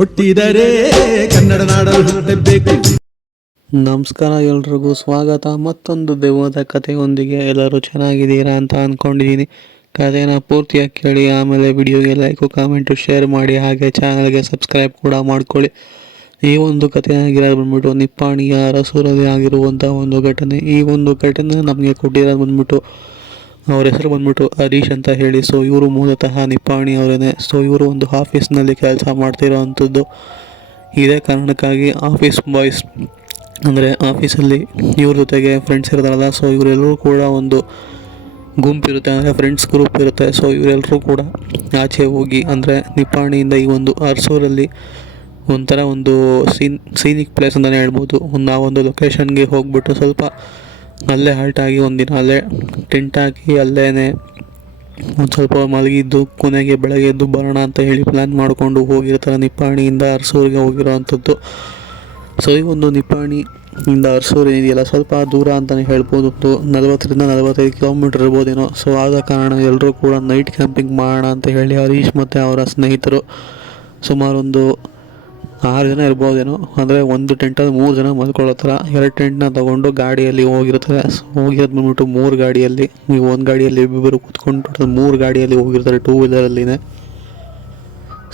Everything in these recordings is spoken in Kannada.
ಹುಟ್ಟಿದರೆ ಕನ್ನಡ ನಾಡಲು ಹುಟ್ಟಬೇಕು. ನಮಸ್ಕಾರ, ಎಲ್ರಿಗೂ ಸ್ವಾಗತ. ಮತ್ತೊಂದು ದೆವ್ವದ ಕಥೆಯೊಂದಿಗೆ. ಎಲ್ಲರೂ ಚೆನ್ನಾಗಿದ್ದೀರಾ ಅಂತ ಅಂದ್ಕೊಂಡಿದ್ದೀನಿ. ಕಥೆನ ಪೂರ್ತಿಯಾಗಿ ಕೇಳಿ, ಆಮೇಲೆ ವಿಡಿಯೋಗೆ ಲೈಕು, ಕಾಮೆಂಟು, ಶೇರ್ ಮಾಡಿ, ಹಾಗೆ ಚಾನಲ್ಗೆ ಸಬ್ಸ್ಕ್ರೈಬ್ ಕೂಡ ಮಾಡ್ಕೊಳ್ಳಿ. ಈ ಒಂದು ಕಥೆ ಆಗಿರೋದು ಬಂದ್ಬಿಟ್ಟು ನಿಪ್ಪಾಣಿಯ ಅರಸೂರಲ್ಲಿ ಆಗಿರುವಂಥ ಒಂದು ಘಟನೆ. ಈ ಒಂದು ಘಟನೆ ನಮಗೆ ಕೊಟ್ಟಿರೋದು ಬಂದ್ಬಿಟ್ಟು, ಅವ್ರ ಹೆಸರು ಬಂದ್ಬಿಟ್ಟು ಹರೀಶ್ ಅಂತ ಹೇಳಿ. ಸೊ ಇವರು ಮೂಲತಃ ನಿಪ್ಪಾಣಿ ಅವರೇನೆ. ಸೊ ಇವರು ಒಂದು ಆಫೀಸ್ನಲ್ಲಿ ಕೆಲಸ ಮಾಡ್ತಿರೋ ಅಂಥದ್ದು. ಇದೇ ಕಾರಣಕ್ಕಾಗಿ ಆಫೀಸ್ ಬಾಯ್ಸ್ ಅಂದರೆ ಆಫೀಸಲ್ಲಿ ಇವ್ರ ಜೊತೆಗೆ ಫ್ರೆಂಡ್ಸ್ ಇರ್ತಾರಲ್ಲ, ಸೊ ಇವರೆಲ್ಲರೂ ಕೂಡ ಒಂದು ಗುಂಪಿರುತ್ತೆ, ಅಂದರೆ ಫ್ರೆಂಡ್ಸ್ ಗ್ರೂಪ್ ಇರುತ್ತೆ. ಸೊ ಇವರೆಲ್ಲರೂ ಕೂಡ ಆಚೆ ಹೋಗಿ, ಅಂದರೆ ನಿಪ್ಪಾಣಿಯಿಂದ ಈ ಒಂದು ಅರಸೂರಲ್ಲಿ ಒಂಥರ ಒಂದು ಸೀನಿಕ್ ಪ್ಲೇಸ್ ಅಂತಲೇ ಹೇಳ್ಬೋದು. ಆ ಒಂದು ಲೊಕೇಶನ್ಗೆ ಹೋಗ್ಬಿಟ್ಟು ಸ್ವಲ್ಪ ಅಲ್ಲೇ ಹಾಲ್ಟ್ ಆಗಿ ಒಂದಿನ ಅಲ್ಲೇ ಟೆಂಟ್ ಹಾಕಿ ಅಲ್ಲೇ ಒಂದು ಸ್ವಲ್ಪ ಮಲಗಿದ್ದು, ಕೊನೆಗೆ ಬೆಳಗ್ಗೆ ಎದ್ದು ಬರೋಣ ಅಂತ ಹೇಳಿ ಪ್ಲ್ಯಾನ್ ಮಾಡಿಕೊಂಡು ಹೋಗಿರ್ತಾರೆ. ನಿಪ್ಪಾಣಿಯಿಂದ ಅರಸೂರಿಗೆ ಹೋಗಿರೋ ಅಂಥದ್ದು. ಸೊ ಈ ಒಂದು ನಿಪ್ಪಾಣಿಯಿಂದ ಅರಸೂರು ಏನಿದೆಯಲ್ಲ, ಸ್ವಲ್ಪ ದೂರ ಅಂತಲೇ ಹೇಳ್ಬೋದು. 40-45 ಕಿಲೋಮೀಟ್ರ್ ಇರ್ಬೋದೇನೋ. ಸೊ ಆದ ಕಾರಣ ಎಲ್ಲರೂ ಕೂಡ ನೈಟ್ ಕ್ಯಾಂಪಿಂಗ್ ಮಾಡೋಣ ಅಂತ ಹೇಳಿ ಹರೀಶ್ ಮತ್ತು ಅವರ ಸ್ನೇಹಿತರು ಸುಮಾರು ಒಂದು 6 ಜನ ಇರ್ಬೋದೇನೋ. ಅಂದರೆ ಒಂದು ಟೆಂಟಲ್ಲಿ 3 ಜನ ಮಲ್ಕೊಳ್ಳೋ ಥರ 2 ಟೆಂಟ್ನ ತೊಗೊಂಡು ಗಾಡಿಯಲ್ಲಿ ಹೋಗಿರ್ತಾರೆ. ಹೋಗಿರೋದು ಬಂದ್ಬಿಟ್ಟು 3 ಗಾಡಿಯಲ್ಲಿ. ನೀವು ಒಂದು ಗಾಡಿಯಲ್ಲಿ ಇಬ್ಬರು ಕೂತ್ಕೊಂಡು 3 ಗಾಡಿಯಲ್ಲಿ ಹೋಗಿರ್ತಾರೆ, 2 ವೀಲರಲ್ಲಿನೇ.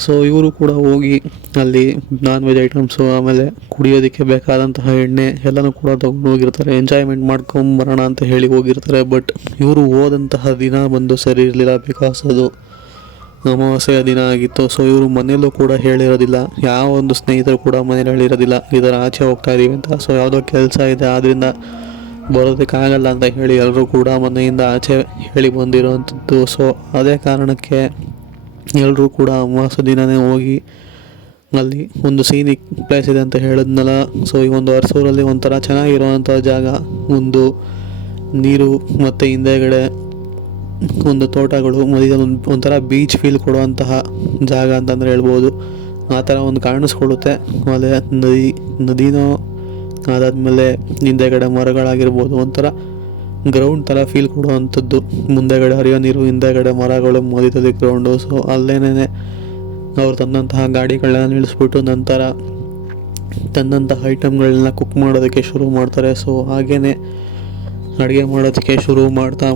ಸೊ ಇವರು ಕೂಡ ಹೋಗಿ ಅಲ್ಲಿ ನಾನ್ ವೆಜ್ ಐಟಮ್ಸು, ಆಮೇಲೆ ಕುಡಿಯೋದಕ್ಕೆ ಬೇಕಾದಂತಹ ಎಣ್ಣೆ ಎಲ್ಲನೂ ಕೂಡ ತೊಗೊಂಡು ಹೋಗಿರ್ತಾರೆ. ಎಂಜಾಯ್ಮೆಂಟ್ ಮಾಡ್ಕೊಂಬರೋಣ ಅಂತ ಹೇಳಿ ಹೋಗಿರ್ತಾರೆ. ಬಟ್ ಇವರು ಹೋದಂತಹ ದಿನ ಬಂದು ಸರಿ ಇರಲಿಲ್ಲ. ಬಿಕಾಸ್ ಅದು ಅಮಾವಾಸ್ಯೆಯ ದಿನ ಆಗಿತ್ತು. ಸೊ ಇವರು ಮನೆಯಲ್ಲೂ ಕೂಡ ಹೇಳಿರೋದಿಲ್ಲ, ಯಾವ ಒಂದು ಸ್ನೇಹಿತರು ಕೂಡ ಮನೇಲಿ ಹೇಳಿರೋದಿಲ್ಲ ಈ ಥರ ಆಚೆ ಹೋಗ್ತಾ ಇದ್ದೀವಿ ಅಂತ. ಸೊ ಯಾವುದೋ ಕೆಲಸ ಇದೆ, ಆದ್ದರಿಂದ ಬರೋದಕ್ಕಾಗಲ್ಲ ಅಂತ ಹೇಳಿ ಎಲ್ಲರೂ ಕೂಡ ಮನೆಯಿಂದ ಆಚೆ ಹೇಳಿ ಬಂದಿರೋವಂಥದ್ದು. ಸೊ ಅದೇ ಕಾರಣಕ್ಕೆ ಎಲ್ಲರೂ ಕೂಡ ಅಮಾವಾಸ್ಯೆ ದಿನವೇ ಹೋಗಿ ಅಲ್ಲಿ ಒಂದು ಸೀನಿಕ್ ಪ್ಲೇಸ್ ಇದೆ ಅಂತ ಹೇಳಿದ್ನಲ್ಲ. ಸೊ ಈ ಒಂದು ಅರಸೂರಲ್ಲಿ ಒಂಥರ ಚೆನ್ನಾಗಿರುವಂಥ ಜಾಗ, ಒಂದು ನೀರು ಮತ್ತು ಹಿಂದೆಗಡೆ ಒಂದು ತೋಟಗಳು, ಮಧ್ಯದಲ್ಲಿ ಒಂಥರ ಬೀಚ್ ಫೀಲ್ ಕೊಡುವಂತಹ ಜಾಗ ಅಂತಂದರೆ ಹೇಳ್ಬೋದು. ಆ ಥರ ಒಂದು ಕಾಣಿಸ್ಕೊಳ್ಳುತ್ತೆ. ಆಮೇಲೆ ನದಿನೋ ಅದಾದಮೇಲೆ ಹಿಂದೆಗಡೆ ಮರಗಳಾಗಿರ್ಬೋದು, ಒಂಥರ ಗ್ರೌಂಡ್ ಥರ ಫೀಲ್ ಕೊಡುವಂಥದ್ದು. ಮುಂದೆಗಡೆ ಹರಿಯೋ ನೀರು, ಹಿಂದೆಗಡೆ ಮರಗಳು, ಮಧ್ಯದಲ್ಲಿ ಗ್ರೌಂಡು. ಸೊ ಅಲ್ಲೇನೇ ಅವ್ರು ತಂದಂತಹ ಗಾಡಿಗಳನ್ನ ನಿಲ್ಲಿಸ್ಬಿಟ್ಟು ನಂತರ ತಂದಂತಹ ಐಟಮ್ಗಳನ್ನ ಕುಕ್ ಮಾಡೋದಕ್ಕೆ ಶುರು ಮಾಡ್ತಾರೆ. ಸೊ ಹಾಗೇ ಅಡುಗೆ ಮಾಡೋದಕ್ಕೆ ಶುರು ಮಾಡ್ತಾ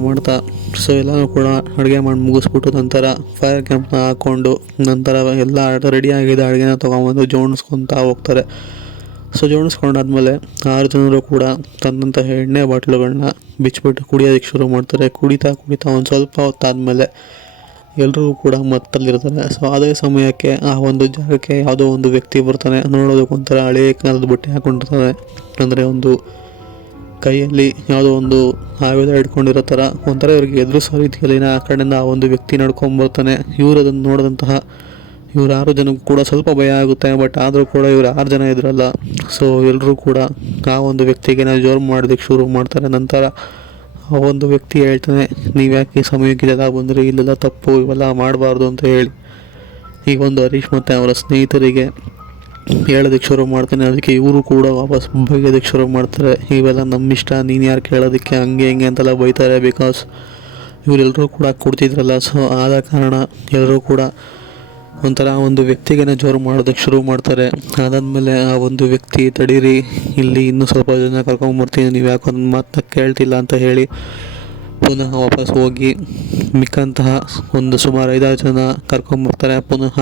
ಸೊ ಎಲ್ಲನೂ ಕೂಡ ಅಡುಗೆ ಮಾಡಿ ಮುಗಿಸ್ಬಿಟ್ಟು ನಂತರ ಫೈರ್ ಕ್ಯಾಂಪ್ನ ಹಾಕ್ಕೊಂಡು ನಂತರ ಎಲ್ಲ ರೆಡಿಯಾಗಿದೆ ಅಡುಗೆನ ತೊಗೊಂಬಂದು ಜೋಡಿಸ್ಕೊತಾ ಹೋಗ್ತಾರೆ. ಸೊ ಜೋಡಿಸ್ಕೊಂಡಾದ್ಮೇಲೆ 6 ಜನರು ಕೂಡ ತಂದಂತಹ ಎಣ್ಣೆ ಬಾಟ್ಲುಗಳನ್ನ ಬಿಚ್ಚಿಬಿಟ್ಟು ಕುಡಿಯೋದಕ್ಕೆ ಶುರು ಮಾಡ್ತಾರೆ. ಕುಡಿತಾ ಒಂದು ಸ್ವಲ್ಪ ಹೊತ್ತಾದಮೇಲೆ ಎಲ್ಲರೂ ಕೂಡ ಮತ್ತಲ್ಲಿರ್ತಾರೆ. ಸೊ ಅದೇ ಸಮಯಕ್ಕೆ ಆ ಒಂದು ಜಾಗಕ್ಕೆ ಯಾವುದೋ ಒಂದು ವ್ಯಕ್ತಿ ಬರ್ತಾನೆ. ನೋಡೋದಕ್ಕೊಂಥರ ಹಳೇ ಕಾಲದ ಬಟ್ಟೆ ಹಾಕ್ಕೊಂಡಿರ್ತಾನೆ, ಅಂದರೆ ಒಂದು ಕೈಯಲ್ಲಿ ಯಾವುದೋ ಒಂದು ಆಯುಧ ಹಿಡ್ಕೊಂಡಿರೋ ಥರ ಒಂಥರ ಇವ್ರಿಗೆ ಎದುರಿಸೋ ರೀತಿಯಲ್ಲಿ ಆ ಕಡೆಯಿಂದ ಆ ಒಂದು ವ್ಯಕ್ತಿ ನಡ್ಕೊಂಬರ್ತಾನೆ. ಇವರು ಅದನ್ನು ನೋಡಿದಂತಹ ಇವ್ರು 6 ಜನಕ್ಕೂ ಕೂಡ ಸ್ವಲ್ಪ ಭಯ ಆಗುತ್ತೆ. ಬಟ್ ಆದರೂ ಕೂಡ ಇವ್ರು 6 ಜನ ಇದ್ರಲ್ಲ. ಸೊ ಎಲ್ಲರೂ ಕೂಡ ಆ ಒಂದು ವ್ಯಕ್ತಿಗೆ ಜೋರು ಮಾಡೋದಕ್ಕೆ ಶುರು ಮಾಡ್ತಾರೆ. ನಂತರ ಆ ಒಂದು ವ್ಯಕ್ತಿ ಹೇಳ್ತಾನೆ, ನೀವು ಯಾಕೆ ಈ ಸಮಯಕ್ಕೆ ಇದೆಲ್ಲ ಬಂದರೆ, ಇಲ್ಲೆಲ್ಲ ತಪ್ಪು, ಇವೆಲ್ಲ ಮಾಡಬಾರ್ದು ಅಂತ ಹೇಳಿ ಈಗ ಒಂದು ಹರೀಶ್ ಮತ್ತು ಅವರ ಸ್ನೇಹಿತರಿಗೆ ಹೇಳೋದಕ್ಕೆ ಶುರು ಮಾಡ್ತಾನೆ. ಅದಕ್ಕೆ ಇವರು ಕೂಡ ವಾಪಸ್ ಬೈಯೋದಕ್ಕೆ ಶುರು ಮಾಡ್ತಾರೆ. ಇವೆಲ್ಲ ನಮ್ಮಿಷ್ಟ, ನೀನು ಯಾರು ಕೇಳೋದಕ್ಕೆ, ಹಂಗೆ ಹಿಂಗೆ ಅಂತೆಲ್ಲ ಬೈತಾರೆ. ಬಿಕಾಸ್ ಇವರೆಲ್ಲರೂ ಕೂಡ ಕೊಡ್ತಿದ್ರಲ್ಲ. ಸೊ ಆದ ಕಾರಣ ಎಲ್ಲರೂ ಕೂಡ ಒಂಥರ ಒಂದು ವ್ಯಕ್ತಿಗೆ ಜೋರು ಮಾಡೋದಕ್ಕೆ ಶುರು ಮಾಡ್ತಾರೆ. ಅದಾದಮೇಲೆ ಆ ಒಂದು ವ್ಯಕ್ತಿ, ತಡೀರಿ, ಇಲ್ಲಿ ಇನ್ನೂ ಸ್ವಲ್ಪ ಜನ ಕರ್ಕೊಂಬರ್ತೀನಿ, ನೀವು ಯಾಕೆ ಒಂದು ಮಾತನ್ನ ಕೇಳ್ತಿಲ್ಲ ಅಂತ ಹೇಳಿ ಪುನಃ ವಾಪಸ್ ಹೋಗಿ ಮಿಕ್ಕಂತಹ ಒಂದು ಸುಮಾರು 5-6 ಜನ ಕರ್ಕೊಂಬರ್ತಾರೆ. ಪುನಃ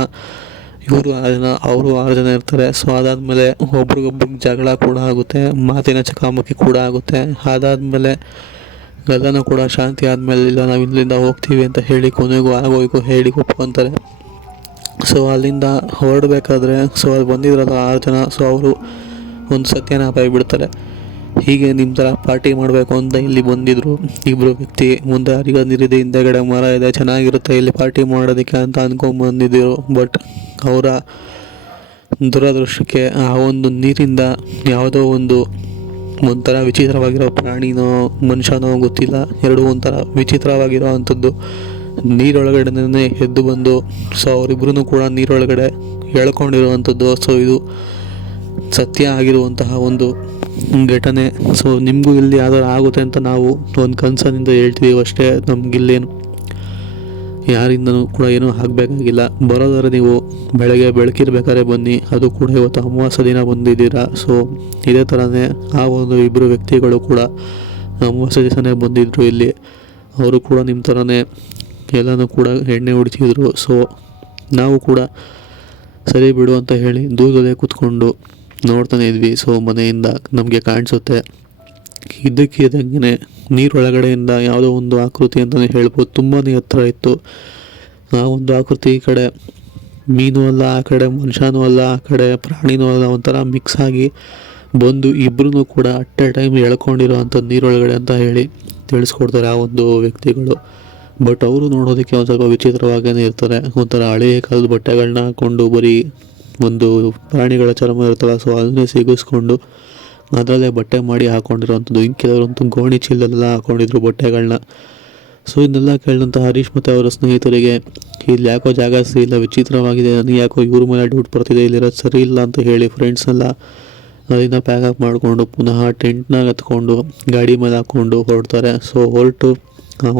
ಇವರು 6 ಜನ, ಅವರು 6 ಜನ ಇರ್ತಾರೆ. ಸೊ ಅದಾದಮೇಲೆ ಒಬ್ರಿಗೊಬ್ರಿಗೆ ಜಗಳ ಕೂಡ ಆಗುತ್ತೆ, ಮಾತಿನ ಚಕಮಕಿ ಕೂಡ ಆಗುತ್ತೆ. ಅದಾದಮೇಲೆ ಎಲ್ಲನೂ ಕೂಡ ಶಾಂತಿ ಆದಮೇಲೆ, ಇಲ್ಲ ನಾವು ಇಲ್ಲಿಂದ ಹೋಗ್ತೀವಿ ಅಂತ ಹೇಳಿ ಕೊನೆಗೂ ಆಗೋಯ್ತು ಹೇಳಿ ಒಪ್ಕೊತಾರೆ. ಸೊ ಅಲ್ಲಿಂದ ಹೊರಡಬೇಕಾದ್ರೆ, ಸೊ ಅಲ್ಲಿ ಬಂದಿದ್ರಲ್ಲ 6 ಜನ, ಸೊ ಅವರು ಒಂದು ಸತ್ಯನ ಬಿಡ್ತಾರೆ. ಹೀಗೆ ನಿಮ್ಮ ಥರ ಪಾರ್ಟಿ ಮಾಡಬೇಕು ಅಂತ ಇಲ್ಲಿ ಬಂದಿದ್ದರು ಇಬ್ಬರು ವ್ಯಕ್ತಿ. ಮುಂದೆ ಹರಿಯೋ ನೀರಿದೆ, ಹಿಂದೆಗಡೆ ಮರ ಇದೆ, ಚೆನ್ನಾಗಿರುತ್ತೆ ಇಲ್ಲಿ ಪಾರ್ಟಿ ಮಾಡೋದಕ್ಕೆ ಅಂತ ಅಂದ್ಕೊಂಡ್ಬಂದಿದ್ದರು. ಬಟ್ ಅವರ ದುರದೃಷ್ಟಕ್ಕೆ ಆ ಒಂದು ನೀರಿಂದ ಯಾವುದೋ ಒಂಥರ ವಿಚಿತ್ರವಾಗಿರೋ ಪ್ರಾಣಿನೋ ಮನುಷ್ಯನೋ ಗೊತ್ತಿಲ್ಲ, ಎರಡೂ ಒಂಥರ ವಿಚಿತ್ರವಾಗಿರೋ ಅಂಥದ್ದು ನೀರೊಳಗಡೆನೇ ಎದ್ದು ಬಂದು, ಸೊ ಅವರಿಬ್ಬರೂ ಕೂಡ ನೀರೊಳಗಡೆ ಎಳ್ಕೊಂಡಿರುವಂಥದ್ದು. ಸೊ ಇದು ಸತ್ಯ ಆಗಿರುವಂತಹ ಒಂದು ಘಟನೆ. ಸೊ ನಿಮಗೂ ಇಲ್ಲಿ ಯಾವ್ದಾರು ಆಗುತ್ತೆ ಅಂತ ನಾವು ಒಂದು ಕನಸಿನಿಂದ ಹೇಳ್ತಿದ್ದೀವಿ ಅಷ್ಟೇ. ನಮಗಿಲ್ಲೇನು ಯಾರಿಂದನೂ ಕೂಡ ಏನೂ ಆಗಬೇಕಾಗಿಲ್ಲ. ಬರೋದಾದ್ರೆ ನೀವು ಬೆಳಗ್ಗೆ ಬೆಳಕಿರ್ಬೇಕಾದ್ರೆ ಬನ್ನಿ, ಅದು ಕೂಡ ಇವತ್ತು ಅಮಾವಾಸ್ಯೆ ದಿನ ಬಂದಿದ್ದೀರಾ. ಸೊ ಇದೇ ಥರನೇ ಆ ಒಂದು ಇಬ್ಬರು ವ್ಯಕ್ತಿಗಳು ಕೂಡ ಅಮಾವಾಸ್ಯೆ ದಿವಸನೇ ಬಂದಿದ್ದರು ಇಲ್ಲಿ. ಅವರು ಕೂಡ ನಿಮ್ಮ ಥರನೇ ಎಲ್ಲನೂ ಕೂಡ ಎಣ್ಣೆ ಹೊಡಿತಿದ್ರು. ಸೊ ನಾವು ಕೂಡ ಸರಿ ಬಿಡು ಅಂತ ಹೇಳಿ ದೂರದಲ್ಲೇ ಕೂತ್ಕೊಂಡು ನೋಡ್ತಾನೆ ಇದ್ವಿ. ಸೊ ಮನೆಯಿಂದ ನಮಗೆ ಕಾಣಿಸುತ್ತೆ ಇದ್ದಕ್ಕಿದ್ದಂಗೆ ನೀರೊಳಗಡೆಯಿಂದ ಯಾವುದೋ ಒಂದು ಆಕೃತಿ ಅಂತಲೇ ಹೇಳ್ಬೋದು, ತುಂಬಾ ಹತ್ರ ಇತ್ತು. ಆ ಒಂದು ಆಕೃತಿ ಈ ಕಡೆ ಮೀನು ಅಲ್ಲ, ಆ ಕಡೆ ಮನುಷ್ಯನೂ ಅಲ್ಲ, ಆ ಕಡೆ ಪ್ರಾಣಿನೂ ಅಲ್ಲ, ಒಂಥರ ಮಿಕ್ಸ್ ಆಗಿ ಬಂದು ಇಬ್ಬರೂ ಕೂಡ ಅಟ್ ಎ ಟೈಮ್ ಎಳ್ಕೊಂಡಿರೋ ಅಂಥದ್ದು ನೀರೊಳಗಡೆ ಅಂತ ಹೇಳಿ ತಿಳಿಸ್ಕೊಡ್ತಾರೆ ಆ ಒಂದು ವ್ಯಕ್ತಿಗಳು. ಬಟ್ ಅವರು ನೋಡೋದಕ್ಕೆ ಒಂದು ಸ್ವಲ್ಪ ವಿಚಿತ್ರವಾಗೇ ಇರ್ತಾರೆ. ಒಂಥರ ಹಳೆಯ ಕಾಲದ ಬಟ್ಟೆಗಳನ್ನ ಹಾಕ್ಕೊಂಡು ಬರೀ ಒಂದು ಪ್ರಾಣಿಗಳ ಚರ್ಮ ಇರ್ತಲ್ಲ, ಸೊ ಅದನ್ನೇ ಸಿಗಿಸ್ಕೊಂಡು ಅದರಲ್ಲೇ ಬಟ್ಟೆ ಮಾಡಿ ಹಾಕ್ಕೊಂಡಿರೋವಂಥದ್ದು. ಇನ್ನು ಕೆಲವರಂತೂ ಗೋಣಿ ಚೀಲದೆಲ್ಲ ಹಾಕ್ಕೊಂಡಿದ್ರು ಬಟ್ಟೆಗಳನ್ನ. ಸೊ ಇದನ್ನೆಲ್ಲ ಕೇಳಿದಂಥ ಹರೀಶ್ ಮತ್ತು ಅವರ ಸ್ನೇಹಿತರಿಗೆ ಇಲ್ಲಿ ಯಾಕೋ ಜಾಗ ಇಲ್ಲ, ವಿಚಿತ್ರವಾಗಿದೆ, ನನಗೆ ಯಾಕೋ ಇವ್ರ ಮೇಲೆ ಡೌಟ್ ಬರ್ತಿದೆ, ಇಲ್ಲಿರೋದು ಸರಿ ಇಲ್ಲ ಅಂತ ಹೇಳಿ ಫ್ರೆಂಡ್ಸ್ನೆಲ್ಲ ಅದನ್ನು ಪ್ಯಾಕಪ್ ಮಾಡಿಕೊಂಡು ಪುನಃ ಟೆಂಟ್ನಾಗ ಹತ್ಕೊಂಡು ಗಾಡಿ ಮೇಲೆ ಹಾಕ್ಕೊಂಡು ಹೊರಡ್ತಾರೆ. ಸೊ ಹೊರಟು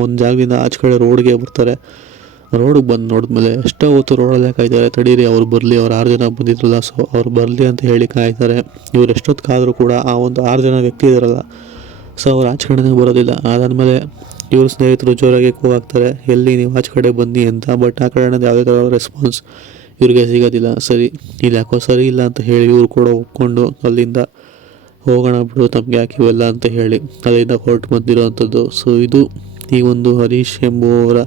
ಒಂದು ಜಾಗದಿಂದ ಆಚೆ ಕಡೆ ರೋಡ್ಗೆ ಬರ್ತಾರೆ. ರೋಡಿಗೆ ಬಂದು ನೋಡಿದ್ಮೇಲೆ ಎಷ್ಟೋ ಹೊತ್ತು ರೋಡಲ್ಲೇ ಕಾಯ್ತಾರೆ, ತಡೀರಿ ಅವ್ರು ಬರಲಿ, ಅವ್ರು 6 ಜನ ಬಂದಿದ್ರಲ್ಲ, ಸೊ ಅವ್ರು ಬರಲಿ ಅಂತ ಹೇಳಿ ಕಾಯ್ತಾರೆ. ಇವ್ರು ಎಷ್ಟೊತ್ತಿಗಾದರೂ ಕೂಡ ಆ ಒಂದು 6 ಜನ ವ್ಯಕ್ತಿ ಇದ್ದಾರಲ್ಲ, ಸೊ ಅವ್ರು ಆಚೆ ಕಡೆನೇ ಬರೋದಿಲ್ಲ. ಅದಾದಮೇಲೆ ಇವ್ರ ಸ್ನೇಹಿತರು ಜೋರಾಗಿ ಕೂಗಾಗ್ತಾರೆ, ಎಲ್ಲಿ ನೀವು ಆಚೆ ಕಡೆ ಬನ್ನಿ ಅಂತ. ಬಟ್ ಆ ಕಡೆಯಿಂದ ಯಾವುದೇ ಥರ ರೆಸ್ಪಾನ್ಸ್ ಇವ್ರಿಗೆ ಸಿಗೋದಿಲ್ಲ. ಸರಿ ಇಲ್ಲಿ ಯಾಕೋ ಸರಿ ಇಲ್ಲ ಅಂತ ಹೇಳಿ ಇವ್ರು ಕೂಡ ಒಪ್ಕೊಂಡು ಅಲ್ಲಿಂದ ಹೋಗೋಣ ಬಿಡು, ತಮಗೆ ಯಾಕೆ ಇವೆಲ್ಲ ಅಂತ ಹೇಳಿ ಅಲ್ಲಿಂದ ಹೊರಟು ಬಂದಿರೋವಂಥದ್ದು. ಸೊ ಇದು ಈ ಒಂದು ಹರೀಶ್ ಎಂಬುವವರ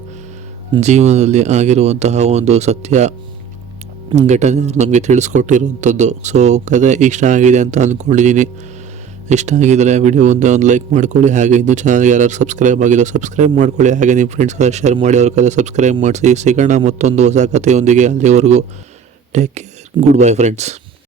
ಜೀವನದಲ್ಲಿ ಆಗಿರುವಂತಹ ಒಂದು ಸತ್ಯ ಘಟನೆ ನಮಗೆ ತಿಳಿಸ್ಕೊಟ್ಟಿರುವಂಥದ್ದು. ಸೊ ಕಥೆ ಇಷ್ಟ ಆಗಿದೆ ಅಂತ ಅಂದ್ಕೊಂಡಿದ್ದೀನಿ. ಇಷ್ಟ ಆಗಿದ್ದರೆ ವಿಡಿಯೋ ಒಂದು ಲೈಕ್ ಮಾಡ್ಕೊಳ್ಳಿ. ಹಾಗೆ ಇನ್ನೂ ಚಾನಲ್ಗೆ ಯಾರು ಸಬ್ಸ್ಕ್ರೈಬ್ ಆಗಿಲ್ಲ ಸಬ್ಸ್ಕ್ರೈಬ್ ಮಾಡ್ಕೊಳ್ಳಿ. ಹಾಗೆ ನಿಮ್ಮ ಫ್ರೆಂಡ್ಸ್ಗೆಲ್ಲ ಶೇರ್ ಮಾಡಿ, ಅವ್ರ ಕಥೆ ಸಬ್ಸ್ಕ್ರೈಬ್ ಮಾಡಿಸಿ. ಸಿಗೋಣ ಮತ್ತೊಂದು ಹೊಸ ಕಥೆಯೊಂದಿಗೆ. ಅಲ್ಲಿವರೆಗೂ take care, good bye friends.